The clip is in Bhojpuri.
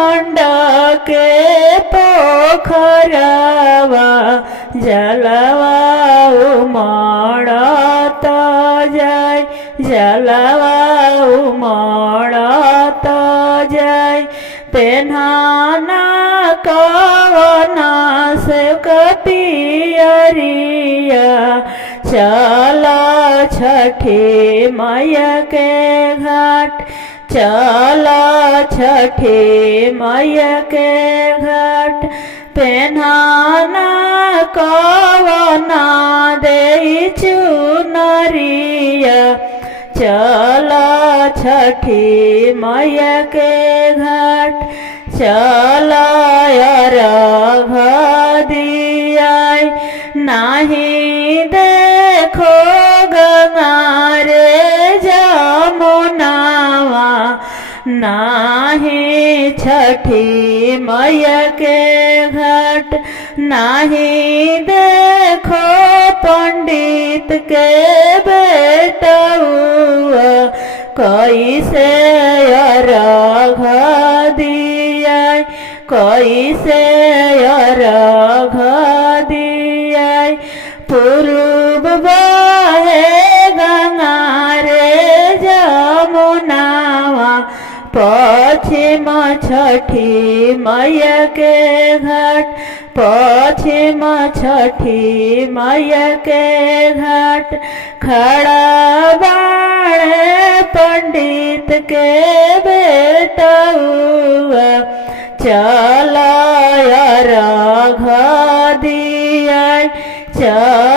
खंड के पोखरवा जलवा उमड़त जाय जलवा उमड़त जाय पेन्हाना कवना से कपियरिया चल छठी मैया के घाट चल छठी मैया के घाट पेन्हाना कवना दे चुनरिया चल छठी मैया के घाट चल अर्घ दियाय नहीं देखो गंगा रे जमुनावा नाही छठी मैया के घाट नहीं देखो पंडित के बेटउआ कैसे अर्घ दियाय कैसे अर्घ दियाय पूर्व बहे गंगा रे जमुनावा पश्चिम छठी मैया के घाट पश्चिम छठी मैया के घाट खड़ा बाणे पंडित के बेटउआ चल अर्घ दियाय चल